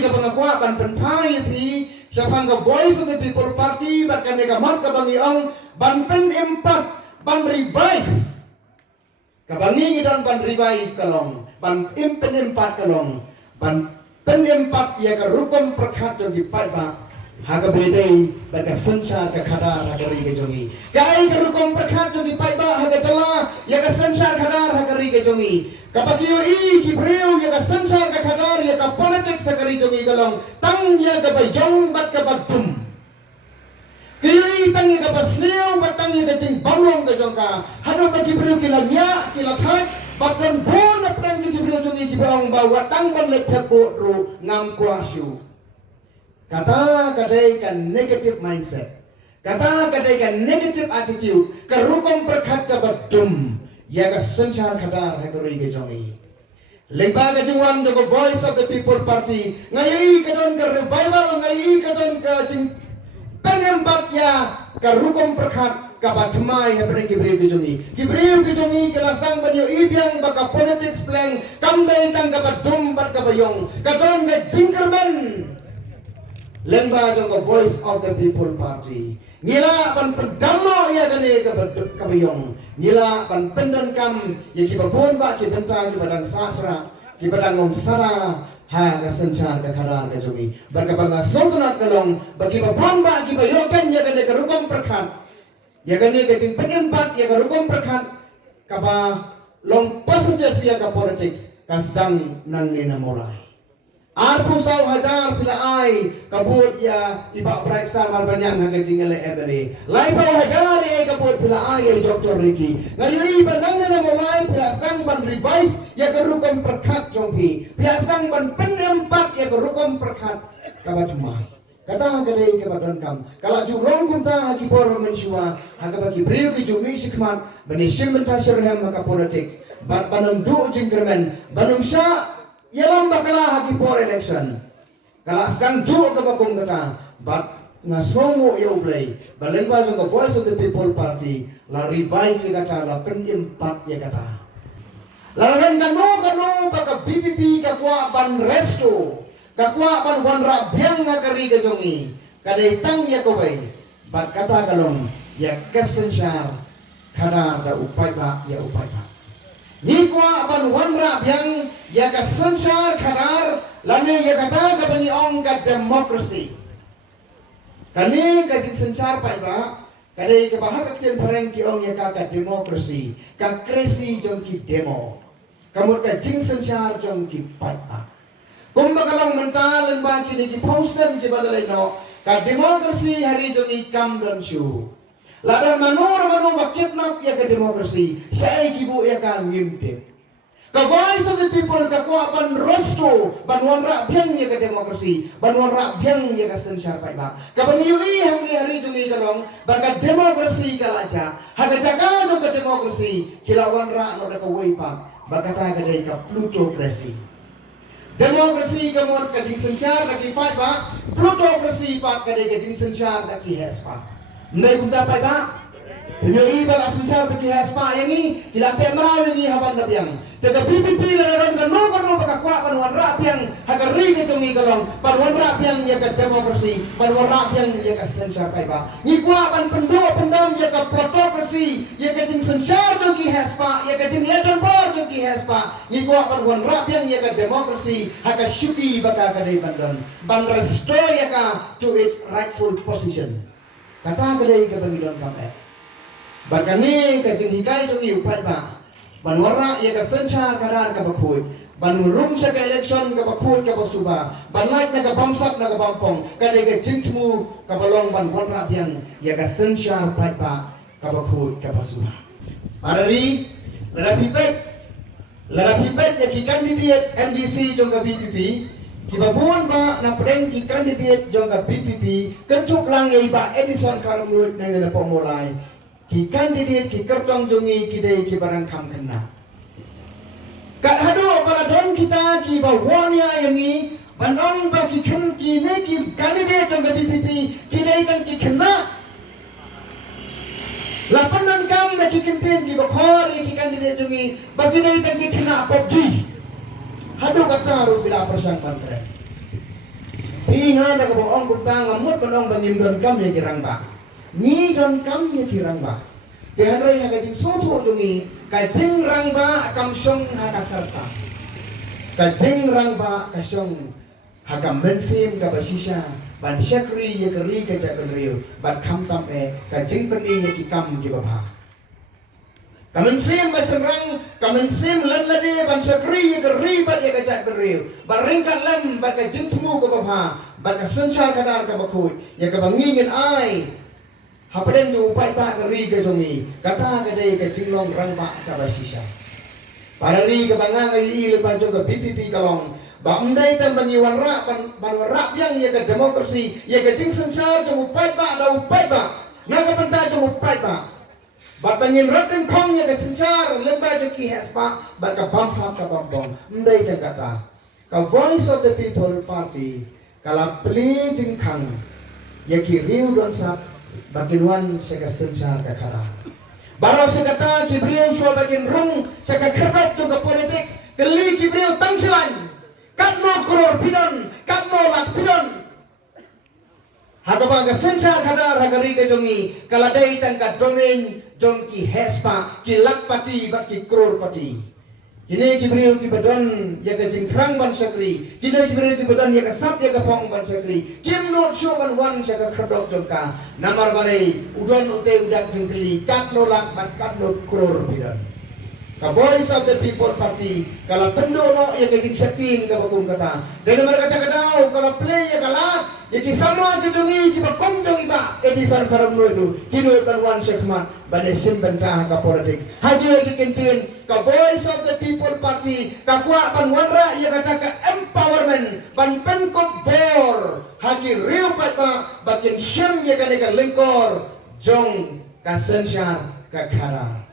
ka pangakwa ban penpai pi siapang ka Voice of the People Party bahkan ka mat ka bangiong ban pen empat ban revive ka bangi dan ban revive kalong ban pen empat kalong ban pen empat ya ka rukom perkhat jong di pai ba haga bedai ban ka sancha ka khadar haga ri ke jongi kai ka rukom perkhat jong di pai ba haga jala ya ka sancha khadar haga ri ke jongi kapag i kibreo ya ka sansar ka khadar ya ka politics sa kari jongi galong tang ya ka bayong bat ka bagtum kiyo i tang ya ka basneo bat tang ya ka jing banglong ka jong ka hado ka kibreo kila nya kila thai bat kan bon na prang kibreo jongi kibrong ba watang ban lek ko ro ngam kwasyu kata kadai kan negative mindset kata kadai kan negative attitude ka rukom perkhat ka bagtum ya ka sansar khadar hagori ke jongi lemba ka jingwan the Voice of the People Party ngai kadon ka revival ngai kadon ka jing penempat ya ka rukom perkhat ka batmai hapre ki breu ke jongi ke lasang banyo ibyang baka politics plan kamdai tang ka badum bat ka bayong kadon ka jingkerman lemba jong ka Voice of the People Party nila pan pendamo ya gane ka bayong nila pan pendan kam ya ki babon ba ki bentang ki badang sasra ki badang ngong sara ha ka sanchar ka khadar ka jomi barka banga sontonat kalong bagi babon ba ki bayokan ya gane ka rukom perkhat ya gane ka jing penempat ya ka rukom perkhat ka ba long positive ya ka politics ka sedang nang nina mulai Arpu sau hajar pila ai kabut ya iba bright star mal banyang haga jingale ebeli. Lai pau hajar kabut pila ai Dr. Ricky. Ngayu iba nang na mulai pila sang ban revive ya kerukom perkhat jongpi. Pila sang ban penempat ya kerukom perkhat kabat mai. Kata kadai ke badan kam. Kalau jurong kunta hagi por mensiwa haga bagi breu ki jumi sikmat bani simenta sirhem maka politics. Bat banam du jingkermen banam sya yalam bakala hagi for election kalaskan du ka bakong kata but ngasrongo ya ublay balengwa jong ka Voice of the People Party la revive ya kata la penimpat ya kata larangan kano baka BPP kakwa ban resto kakwa ban wanra biang ngakari ka jongi kadai tang ya kawai but kata kalong ya kesensyar kada da upay ba ya upay ba Nikwa ban wanra biang ya ka sansar khadar lane ya kata ka bani ong ka democracy kani ka jing sansar pai ba kadai ka bahag ken pareng ki ong ya ka democracy ka kresi jong ki demo kamut ka jing sansar jong ki pai ba kum bakalang mental ba ki ni ki poster ki badalai no ka democracy hari jong i kam dan shu Lada manur makitnap ya ke demokrasi. Saya kibu ya kan ngimpit. Ka Voice of the People ka kuwa ban resto ban wanra biang ya ke demokrasi. Ban wanra biang ya ke sensar pai ba. Ka ban yui hari jungi kalong ban ka demokrasi kalaja. Haga jaga jo ke demokrasi. Kila wanra no ka wei pa. Bakata ka dai ka plutokrasi. Demokrasi ka mon ka jing sensar ka ki pai ba. Plutokrasi pa ka dai ka jing sensar ka ki hes pa. Nai kunta pai ba Penyo iba la sensar ta ki haspa yangi kilate marawi ni haban da piang tega BPP la ron ka no baka kwa pan wan ra piang haga ri ke jongi galong pan wan ra piang ya ka demokrasi pan wan ra piang ya ka sensar pai ba ni kwa pan pendo pendam ya ka plutokrasi ya ka jing sensar jo ki haspa ya ka jing letter bar jo ki haspa ni kwa pan wan ra piang ya ka demokrasi haga syuki baka ka dai pandon ban restore ya ka to its rightful position kata kadai ka bangidon kape bakani ka jing hikai jong yu pai ba ban warra ya ka sancha kadar ka bakhoy ban rum sa ka election ka bakhoy ka basuba ban like na ka bamsak na ka bampong kadai ka jing tmu ka balong ban warra biang ya ka sancha pai ba ka bakhoy ka basuba parari lara pipet ya ki candidate MDC jong ka BPP Kibabuan ba na pedeng ki candidate jong ka BPP kentuk lang ay ba Edison Karamurut na nga pamulay ki candidate ki kertong jongi ki day ki barang kam kena kat hado pala don kita ki bawanya yangi banong ba ki kan ki ne ki candidate jong ka BPP ki day kan ki kena lapanan kam na ki kintin ki bakhor ki candidate jongi bagi day kan ki kena PUBG Hado kata ro bila persang mantre. Pingan na kabuong kutang ngamot panong bangim don kam ya kirang ba. Ni don kam ya kirang ba. Tihan ray ha kajing soto jungi kajing rang ba kam syong hakakarta. Kajing rang ba kasyong hakam mensim ka basisya. Ban syakri ya keri ka jakriu. Ban kam tam kajing peni ya kikam ki babha. Kamensim maserang, kamensim lalade ban syakri ya keri ban ya ka jakriu. Ban ringkat lem ban ka jintmu ka babha. Ban ka sunshar kadar ka bakui. Ya ka bangingin ai. Hapaden jo upai pa keri ka jongi. Kata ka dei ka jinglong rang ba ka basisya. Para ri ka bangang ai ile pa jo ka PPP kalong. Ba undai tan bangi warra ban warra yang ya ka demokrasi ya ka jing sunshar jo upai ba da upai ba. Naga penta jo upai ba. Ba bangin raten kong ya ka sunshar lemba jo ki haspa ba ka bangsa ka bambong. Undai tan kata. Ka Voice of the People Party kala pli jing kang ya ki riu don sa baginwan sa ka sunshar ka kara. Baro sa kata kibriyo so bagin rung sa ka kerap jo ka politics kali kibriyo tangsilan. Katno kuror pidon, katno lak pidon. Hagapang ka sunshar kadar hagari ka jongi kaladai tangka domain jong ki hespa ki lakpati bak ki kuror pati. Kini kibriyo ki badon ya ka jingkrang ban syakri. Kini kibriyo ki badon ya ka sap ya ka pong ban syakri. Kim not show ban wan sa ka kerdok jong ka. Namar balay udon ute udak jengkeli katno lak ban katno kuror pidon. Ka Voice of the People Party kala pendo no ya kajing satin ka bagong kata. Dahil mereka kata kadao kala play ya kala ya kisama kitungi kipakong jong iba edisan karam no itu kino tanwan sekman banesim bentah ka politics. Haji lagi kintin ka Voice of the People Party ka kuat ban wanra ya kata ka empowerment ban penkop bor haji riu pa bakin syam ya ka lingkor jong ka sunshar ka kara.